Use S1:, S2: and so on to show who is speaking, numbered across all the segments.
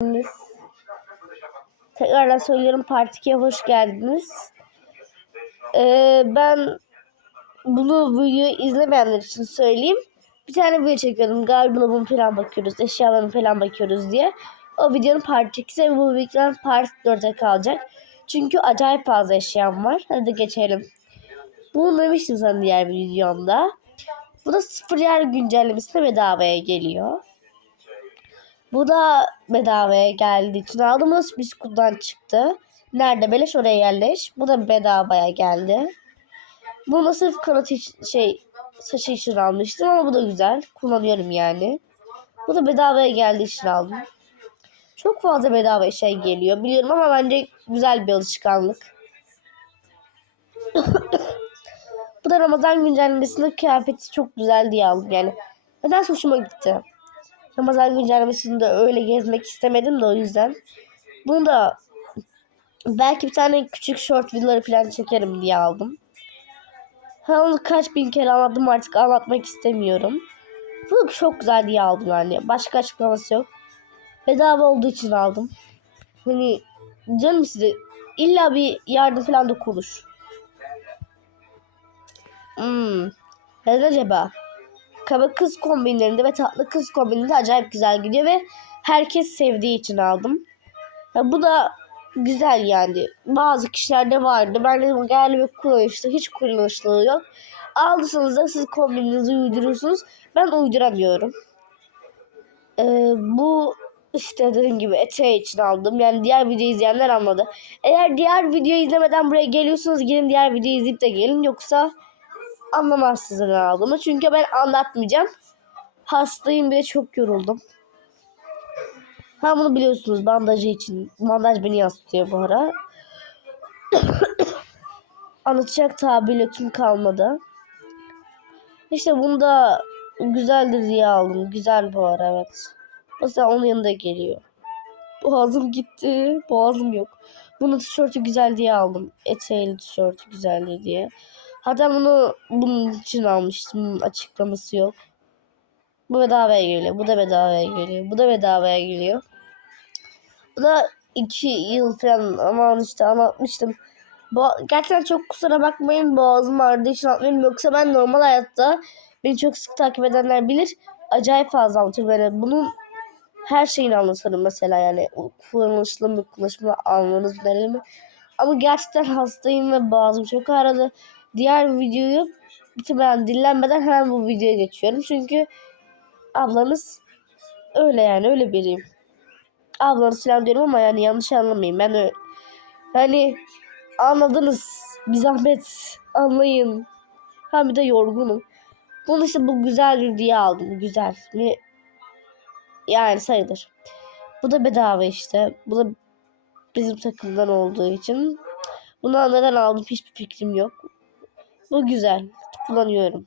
S1: geldiniz. Tekrardan söylüyorum Part 2'ye hoş geldiniz. Ee, ben bunu videoyu izlemeyenler için söyleyeyim. Bir tane video çekiyordum. Gardırobun falan bakıyoruz. Eşyaların falan bakıyoruz diye. O videonun part 2'si ve bu videonun part 4'e kalacak. Çünkü acayip fazla eşyam var. Hadi geçelim. Bunu demiştim sana diğer videomda. Bu da sıfır yer güncellemesine bedavaya geliyor. Bu da bedavaya geldiği için aldım. Da sürpriz kutudan çıktı. Nerede beleş oraya yerleş. Bu da bedavaya geldi. Bunu sırf kanat şey saçı için almıştım ama bu da güzel. Kullanıyorum yani. Bu da bedavaya geldiği için aldım. Çok fazla bedava şey geliyor biliyorum ama bence güzel bir alışkanlık. bu da Ramazan güncellemesinde kıyafeti çok güzel diye aldım yani. Neden hoşuma gitti. Ramazan güncellemesinde öyle gezmek istemedim de o yüzden. Bunu da belki bir tane küçük short videoları falan çekerim diye aldım. Ha kaç bin kere anlattım artık anlatmak istemiyorum. Bu çok güzel diye aldım yani. Başka açıklaması yok. Bedava olduğu için aldım. Hani canım size illa bir yardım falan dokunur. Hmm. Neden acaba? Kaba kız kombinlerinde ve tatlı kız kombininde acayip güzel gidiyor ve herkes sevdiği için aldım. Ya bu da güzel yani. Bazı kişilerde vardı. Ben de geldi ve kullanışlı. Hiç kullanışlılığı yok. Aldıysanız da siz kombininizi uyduruyorsunuz. Ben uyduramıyorum. Ee, bu işte dediğim gibi eteği için aldım. Yani diğer videoyu izleyenler anladı. Eğer diğer videoyu izlemeden buraya geliyorsanız gelin diğer videoyu izleyip de gelin. Yoksa anlamazsınız ne aldığımı. Çünkü ben anlatmayacağım. Hastayım ve çok yoruldum. Ha bunu biliyorsunuz bandajı için. Bandaj beni yansıtıyor bu ara. Anlatacak tabiriyetim kalmadı. İşte bunda güzeldir diye aldım. Güzel bu ara evet. Mesela onun yanında geliyor. Boğazım gitti. Boğazım yok. Bunun tişörtü güzel diye aldım. Eteğli tişörtü güzeldir diye. Hatta bunu bunun için almıştım. Açıklaması yok. Bu bedavaya geliyor. Bu da bedavaya geliyor. Bu da bedavaya geliyor. Bu da iki yıl falan ama işte anlatmıştım. Bu, gerçekten çok kusura bakmayın boğazım ağrıdığı için anlatmıyorum. Yoksa ben normal hayatta beni çok sık takip edenler bilir. Acayip fazla anlatırım. Yani bunun her şeyini anlatırım mesela yani kullanışlı mı kullanışlı mı almanız önemli Ama gerçekten hastayım ve boğazım çok ağrıdı. Diğer videoyu bitirmeden dinlenmeden hemen bu videoya geçiyorum. Çünkü ablanız öyle yani öyle biriyim. Ablanız falan diyorum ama yani yanlış anlamayın. Ben öyle yani anladınız. Bir zahmet anlayın. Ha bir de yorgunum. Bunu işte bu güzeldir diye aldım. Güzel. Ve yani sayılır. Bu da bedava işte. Bu da bizim takımdan olduğu için. Bunu neden aldım hiçbir fikrim yok. Bu güzel. Kullanıyorum.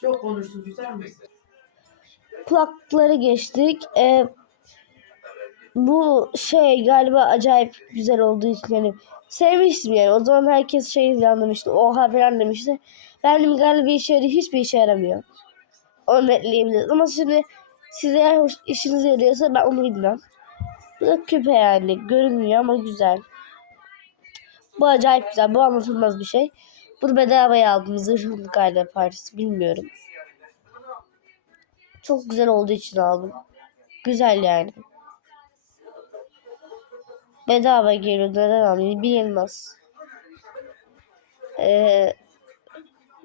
S2: Çok konuştun güzel misin?
S1: Kulakları geçtik. Ee, bu şey galiba acayip güzel olduğu için yani sevmiştim yani. O zaman herkes şey anlamıştı. Oha falan demişti. Benim galiba bir işe yarıyor. Hiçbir işe yaramıyor. Onu netleyebiliriz. Ama şimdi size eğer işinize yarıyorsa ben onu bilmem. Bu da küpe yani. Görünmüyor ama güzel. Bu acayip güzel. Bu anlatılmaz bir şey. Bunu bedavaya aldım. Zırhın galiba parçası. Bilmiyorum. Çok güzel olduğu için aldım. Güzel yani. Bedava geliyor. Neden alayım bilmez. Ee,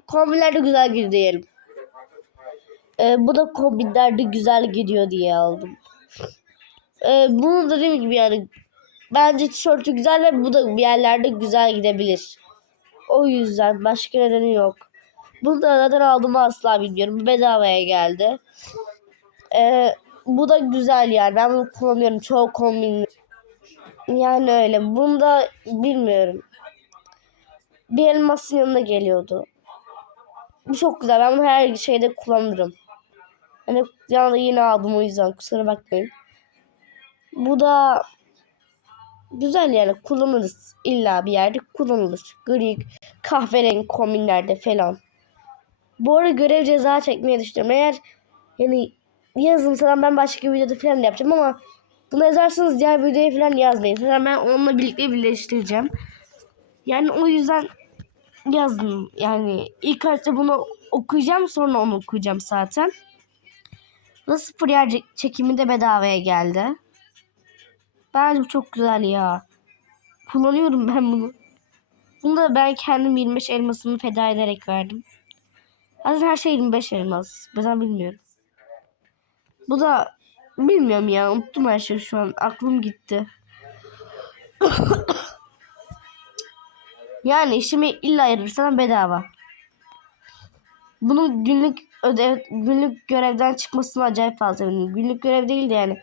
S1: kombinler de güzel gidiyor diyelim. Ee, bu da kombinlerde güzel gidiyor diye aldım. Ee, bunu da dediğim gibi yani bence tişörtü güzel ve bu da bir yerlerde güzel gidebilir. O yüzden başka nedeni yok. Bunu da neden aldığımı asla bilmiyorum. Bedavaya geldi. Ee, bu da güzel yani. Ben bunu kullanıyorum. Çoğu kombin. Yani öyle. Bunu da bilmiyorum. Bir elmasın yanına geliyordu. Bu çok güzel. Ben bunu her şeyde kullanırım. Hani yanında yine aldım o yüzden kusura bakmayın. Bu da güzel yani kullanırız. İlla bir yerde kullanılır. Gri, kahverengi kombinlerde falan. Bu ara görev ceza çekmeyi düşünüyorum. Eğer Yani yazın sana ben başka bir videoda falan da yapacağım ama bunu yazarsanız diğer videoya falan yazmayın. Sonra ben onunla birlikte birleştireceğim. Yani o yüzden yazdım. Yani ilk önce bunu okuyacağım sonra onu okuyacağım zaten. Da sıfır yer çek- çekimi de bedavaya geldi. Bence bu çok güzel ya. Kullanıyorum ben bunu. Bunu da ben kendim 25 elmasımı feda ederek verdim. Zaten her şey 25 elmas. Ben bilmiyorum. Bu da bilmiyorum ya. Unuttum her şeyi şu an. Aklım gitti. yani işimi illa ayırırsan bedava. Bunun günlük ödev, günlük görevden çıkmasına acayip fazla eminim. Günlük görev değildi yani.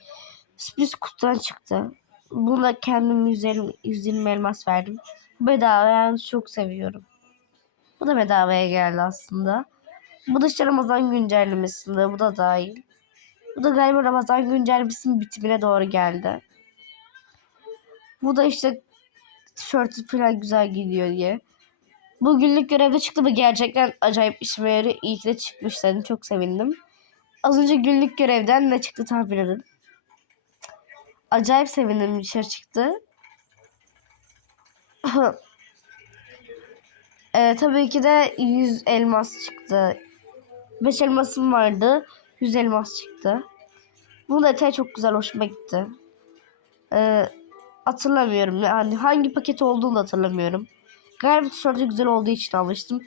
S1: Sürpriz kutudan çıktı. Buna kendim 120, 120 elmas verdim. Bedava yani çok seviyorum. Bu da bedavaya geldi aslında. Bu da işte Ramazan güncellemesinde. Bu da dahil. Bu da galiba Ramazan güncellemesinin bitimine doğru geldi. Bu da işte tişörtü falan güzel gidiyor diye. Bu günlük görevde çıktı ve gerçekten acayip işime yarıyor. İyi ki de çıkmış dedim. Çok sevindim. Az önce günlük görevden ne çıktı tahmin edin. Acayip sevindim şey çıktı. Ee, tabii ki de 100 elmas çıktı. 5 elmasım vardı. 100 elmas çıktı. Bu detay çok güzel hoşuma gitti. Ee, hatırlamıyorum yani hangi paket olduğunu da hatırlamıyorum. Galiba tişörtü güzel olduğu için almıştım.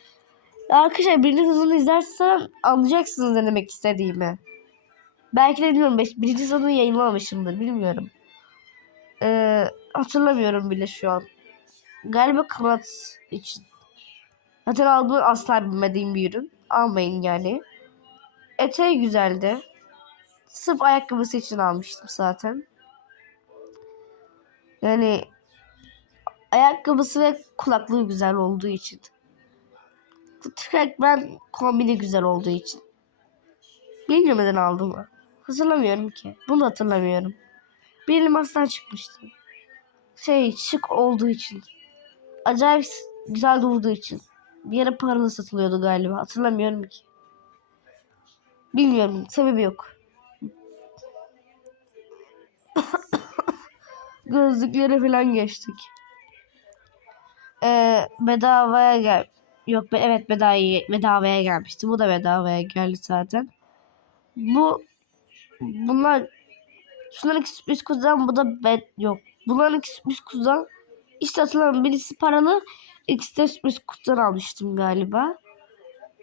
S1: Arkadaşlar birinci hızını izlersen anlayacaksınız ne demek istediğimi. Belki de bilmiyorum. beş- Birinci sezonu yayınlamamışımdır. Bilmiyorum. Ee, hatırlamıyorum bile şu an. Galiba kanat için. Zaten aldığım asla bilmediğim bir ürün. Almayın yani. Eteği güzeldi. Sırf ayakkabısı için almıştım zaten. Yani ayakkabısı ve kulaklığı güzel olduğu için. Tek ben kombini güzel olduğu için. Bilmiyorum neden aldım. Hatırlamıyorum ki. Bunu hatırlamıyorum. Bir elmastan çıkmıştı. Şey şık olduğu için. Acayip güzel durduğu için. Bir yere paralı satılıyordu galiba. Hatırlamıyorum ki. Bilmiyorum. Sebebi yok. Gözlüklere falan geçtik. Ee, bedavaya gel. Yok be, evet bedavaya, bedavaya gelmişti. Bu da bedavaya geldi zaten. Bu bunlar şunların sürpriz kutudan bu da bed yok. Bunların sürpriz kutudan işte hatırlamıyorum birisi paralı ikisi de sürpriz kutudan almıştım galiba.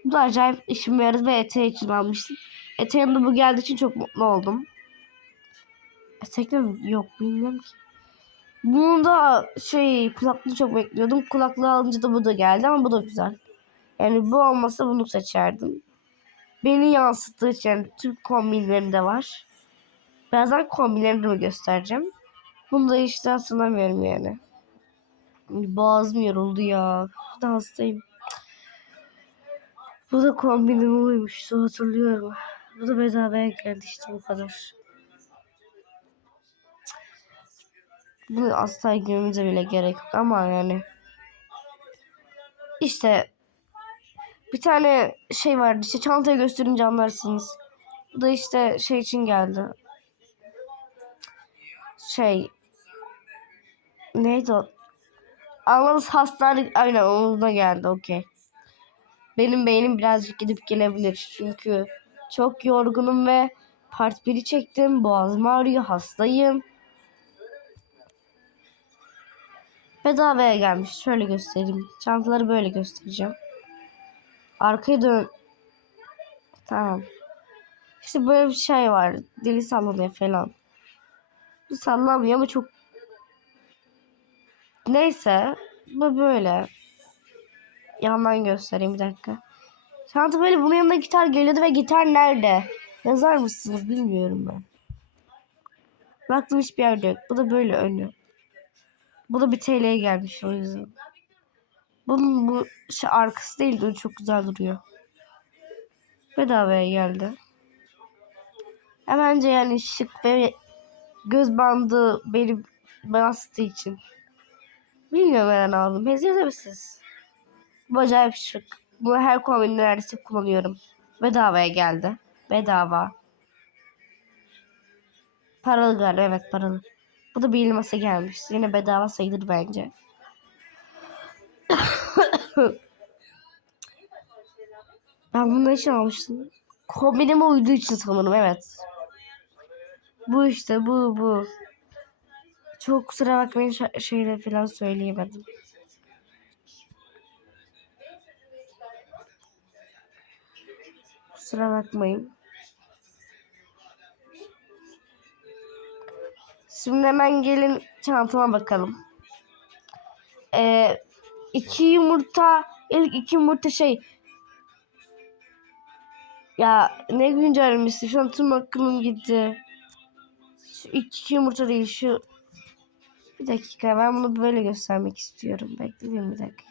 S1: Bu da acayip işime yaradı ve eteği için almıştım. Eteğimde bu geldiği için çok mutlu oldum. Etekle? Yok bilmiyorum ki. Bunu da şey kulaklığı çok bekliyordum. Kulaklığı alınca da bu da geldi ama bu da güzel. Yani bu olmasa bunu seçerdim. Beni yansıttığı için tüm kombinlerinde var. Birazdan kombinlerini de göstereceğim. Bunu da işte hatırlamıyorum yani. Boğazım yoruldu ya. De hastayım. Bu da kombinim uymuş. Hatırlıyorum. Bu da bedavaya geldi işte bu kadar. Bunu asla girmemize bile gerek yok ama yani. İşte bir tane şey vardı işte çantayı gösterince anlarsınız. Bu da işte şey için geldi. Şey neydi o? Anladınız hastane aynen omuzuna geldi okey. Benim beynim birazcık gidip gelebilir çünkü çok yorgunum ve part 1'i çektim. Boğazım ağrıyor, hastayım. Bedavaya gelmiş. Şöyle göstereyim. Çantaları böyle göstereceğim. Arkaya dön. Tamam. İşte böyle bir şey var. Dili sallanıyor falan. Bu sallanmıyor ama çok... Neyse. Bu böyle. Yandan göstereyim bir dakika. Çanta böyle bunun yanında gitar geliyordu ve gitar nerede? Yazar mısınız bilmiyorum ben. Baktım hiçbir yerde yok. Bu da böyle önü. Bu da bir TL'ye gelmiş o yüzden. Bunun bu şey arkası değil de çok güzel duruyor. Bedavaya geldi. Ya bence yani şık ve göz bandı beni bastığı için. Bilmiyorum neden aldım. Benziyor misiniz? Bu acayip şık. Bunu her kombinde neredeyse kullanıyorum. Bedavaya geldi. Bedava. Paralı galiba evet paralı. Bu da bir elmasa gelmiş. Yine bedava sayılır bence. Ben bunu için almıştım. Kombinime uyduğu için sanırım evet. Bu işte bu bu. Çok kusura bakmayın şeyle falan söyleyemedim. Kusura bakmayın. Şimdi hemen gelin çantama bakalım. Ee, iki yumurta, ilk iki yumurta şey. Ya ne güncellemişti? Şu an tüm aklım gitti. Şu iki yumurta değil şu. Bir dakika ben bunu böyle göstermek istiyorum. Bekleyin bir dakika.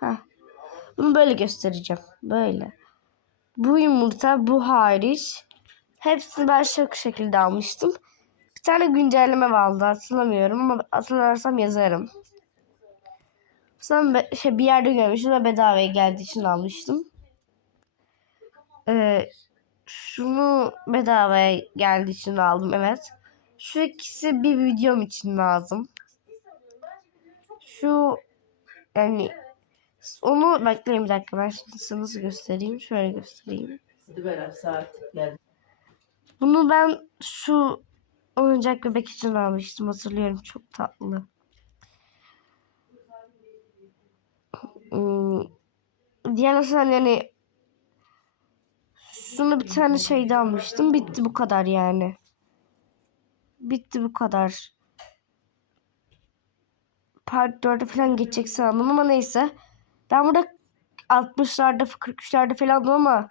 S1: Heh. Bunu böyle göstereceğim. Böyle. Bu yumurta bu hariç. Hepsini ben şu şekilde almıştım. Bir tane güncelleme vardı hatırlamıyorum ama hatırlarsam yazarım. Be- şey, bir yerde görmüştüm ve bedavaya geldiği için almıştım. Ee, şunu bedavaya geldiği için aldım evet. Şu ikisi bir videom için lazım. Şu yani onu bekleyin bir dakika ben şimdi size nasıl göstereyim şöyle göstereyim. Bunu ben şu oyuncak bebek için almıştım hatırlıyorum çok tatlı. Hmm, Diğer mesela yani şunu bir tane şeyde almıştım bitti bu kadar yani. Bitti bu kadar. Part 4'e falan geçecek sandım ama neyse. Ben burada 60'larda 43'lerde falan ama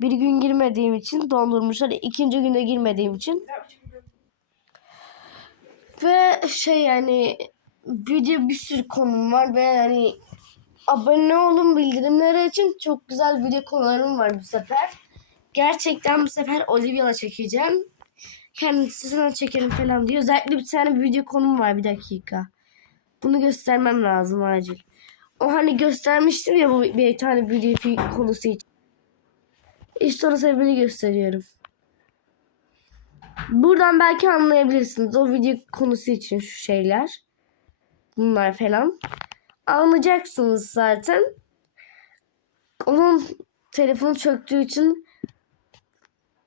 S1: bir gün girmediğim için dondurmuşlar. İkinci günde girmediğim için. Ve şey yani video bir sürü konum var ve yani abone olun bildirimleri için çok güzel video konularım var bu sefer. Gerçekten bu sefer Olivia'la çekeceğim. Kendisine çekelim falan diyor. Özellikle bir tane video konum var bir dakika. Bunu göstermem lazım acil. O hani göstermiştim ya bu bir tane video konusu için. İşte onun sebebini gösteriyorum. Buradan belki anlayabilirsiniz. O video konusu için şu şeyler. Bunlar falan. Anlayacaksınız zaten. Onun telefonu çöktüğü için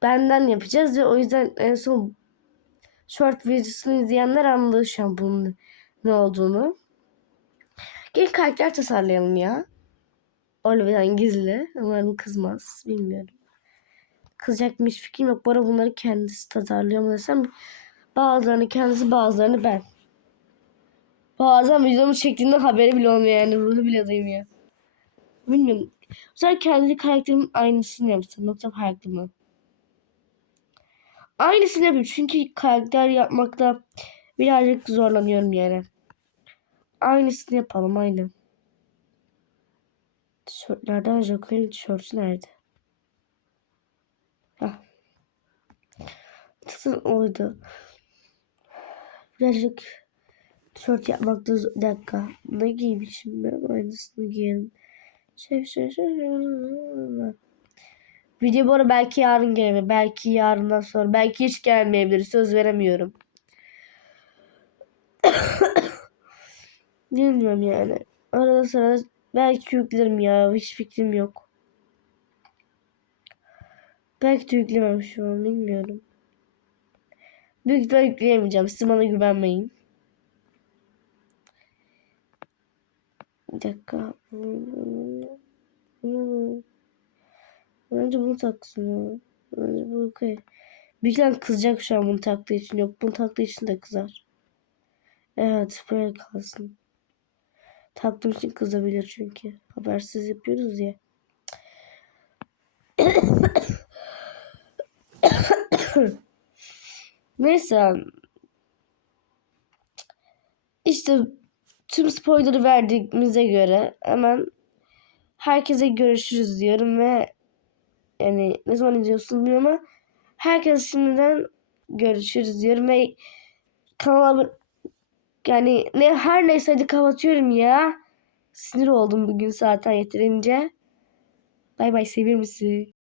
S1: benden yapacağız ve o yüzden en son short videosunu izleyenler anladı şu an bunun ne olduğunu. Gelin karakter tasarlayalım ya. Olivia'dan gizli. Umarım kızmaz. Bilmiyorum. Kızacak mı hiç fikrim yok. Bu ara bunları kendisi tasarlıyor mu desem. Bazılarını kendisi bazılarını ben. Bazen videomu çektiğinden haberi bile olmuyor yani. Ruhu bile duymuyor. Bilmiyorum. Sefer kendi karakterimin aynısını yapsam. Yoksa farklı mı? Aynısını yapayım. Çünkü karakter yapmakta birazcık zorlanıyorum yani. Aynısını yapalım aynen. Tişörtlerden Joker'in tişörtü nerede? Tutun oydu. Birazcık tişört yapmakta bir dakika. Ne giymişim ben? Aynısını giyelim. Şey, şey, şey. Video bu belki yarın gelir. Belki yarından sonra. Belki hiç gelmeyebilir. Söz veremiyorum. Bilmiyorum yani. Arada sırada belki yüklerim ya. Hiç fikrim yok. Belki de yüklemem şu an. Bilmiyorum. Büyük ihtimal yükleyemeyeceğim. Siz bana güvenmeyin. Bir dakika. Bence bunu taksın ya. Bence bu okey. Büyük ihtimal kızacak şu an bunu taktığı için. Yok bunu taktığı için de kızar. Evet böyle kalsın. Taktığım için kızabilir çünkü. Habersiz yapıyoruz ya. Neyse. İşte tüm spoiler'ı verdiğimize göre hemen herkese görüşürüz diyorum ve yani ne zaman izliyorsunuz bilmiyorum ama herkes şimdiden görüşürüz diyorum ve kanala yani ne her neyse hadi kapatıyorum ya. Sinir oldum bugün zaten yeterince. Bay bay seviyorum sizi.